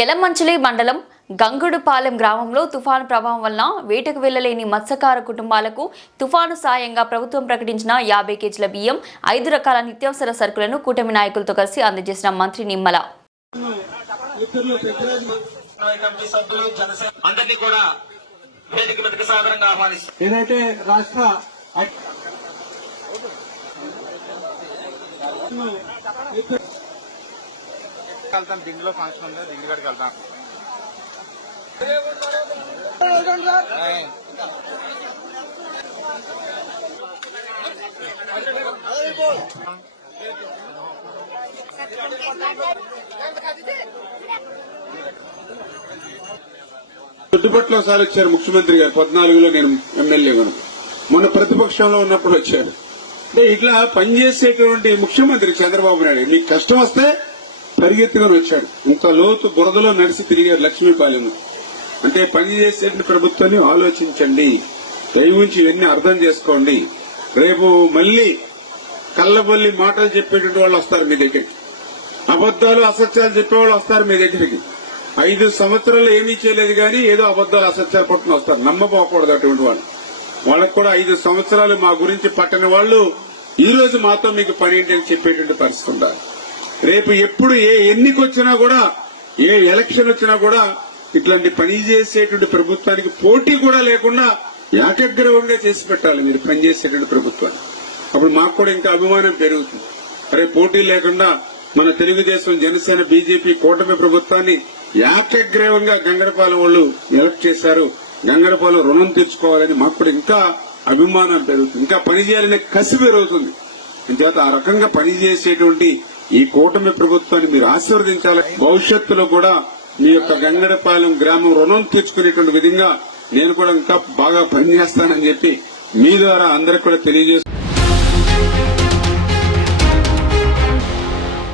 యలమంచిలి మండలం గంగుడుపాలెం గ్రామంలో తుఫాను ప్రభావం వలన వేటకు వెళ్ళలేని మత్స్యకార కుటుంబాలకు తుఫాను సాయంగా ప్రభుత్వం ప్రకటించిన యాభై కేజీల బియ్యం ఐదు రకాల నిత్యావసర సరుకులను కూటమి నాయకులతో కలిసి అందజేసిన మంత్రి నిమ్మల. వెళ్తాం దిండిలో ఫంక్షన్ ఉంది దిండి కాడికి వెళ్తాం. చుట్టుపట్ల ఒకసారి వచ్చారు ముఖ్యమంత్రి గారు పద్నాలుగులో నేను ఎమ్మెల్యే గారు మొన్న ప్రతిపక్షంలో ఉన్నప్పుడు వచ్చారు. అంటే ఇట్లా పనిచేసేటువంటి ముఖ్యమంత్రి చంద్రబాబు నాయుడు మీకు కష్టం వస్తే పరిగెత్తుకొని వచ్చాడు. ఇంకా లోతు బురదలో నడిచి తిరిగాడు లక్ష్మీపాలెం. అంటే పనిచేసేటువంటి ప్రభుత్వాన్ని ఆలోచించండి. దయవుంచి ఇవన్నీ అర్థం చేసుకోండి. రేపు మళ్ళీ కళ్ళబొల్లి మాటలు చెప్పేటువంటి వాళ్ళు వస్తారు మీ దగ్గరికి. అబద్దాలు అసత్యాలు చెప్పేవాళ్ళు వస్తారు మీ దగ్గరికి. ఐదు సంవత్సరాలు ఏమీ చేయలేదు కానీ ఏదో అబద్దాలు అసత్యాలు పట్టుకుని వస్తారు. నమ్మపోకూడదు అటువంటి వాళ్ళు. వాళ్ళకు కూడా ఐదు సంవత్సరాలు మా గురించి పట్టని వాళ్ళు ఈ రోజు మాతో మీకు పని ఏంటి అని చెప్పేటువంటి పరిస్థితి ఉండాలి. రేపు ఎప్పుడు ఏ ఎన్నికొచ్చినా కూడా ఏ ఎలక్షన్ వచ్చినా కూడా ఇట్లాంటి పని చేసేటువంటి ప్రభుత్వానికి పోటీ కూడా లేకుండా ఏకగ్రవంగా చేసి పెట్టాలి మీరు పనిచేసేటువంటి ప్రభుత్వాన్ని. అప్పుడు మాకు కూడా ఇంకా అభిమానం పెరుగుతుంది. అరే పోటీ లేకుండా మన తెలుగుదేశం జనసేన బీజేపీ కూటమి ప్రభుత్వాన్ని ఏకగ్రీవంగా గంగరపాలెం వాళ్ళు ఎలక్ట్ చేశారు. గంగరపాలెం రుణం తెచ్చుకోవాలని మాకు కూడా ఇంకా అభిమానం పెరుగుతుంది. ఇంకా పనిచేయాలనే కసి పెరుగుతుంది అంచేత ఆ రకంగా పనిచేసేటువంటి ఈ కూటమి ప్రభుత్వాన్ని మీరు ఆశీర్వదించాలి. భవిష్యత్తులో కూడా మీ యొక్క గంగడపాలెం గ్రామం రుణం తీర్చుకునేటువంటి విధంగా నేను కూడా ఇంకా బాగా పనిచేస్తానని చెప్పి మీ ద్వారా అందరికి కూడా తెలియజేస్తాను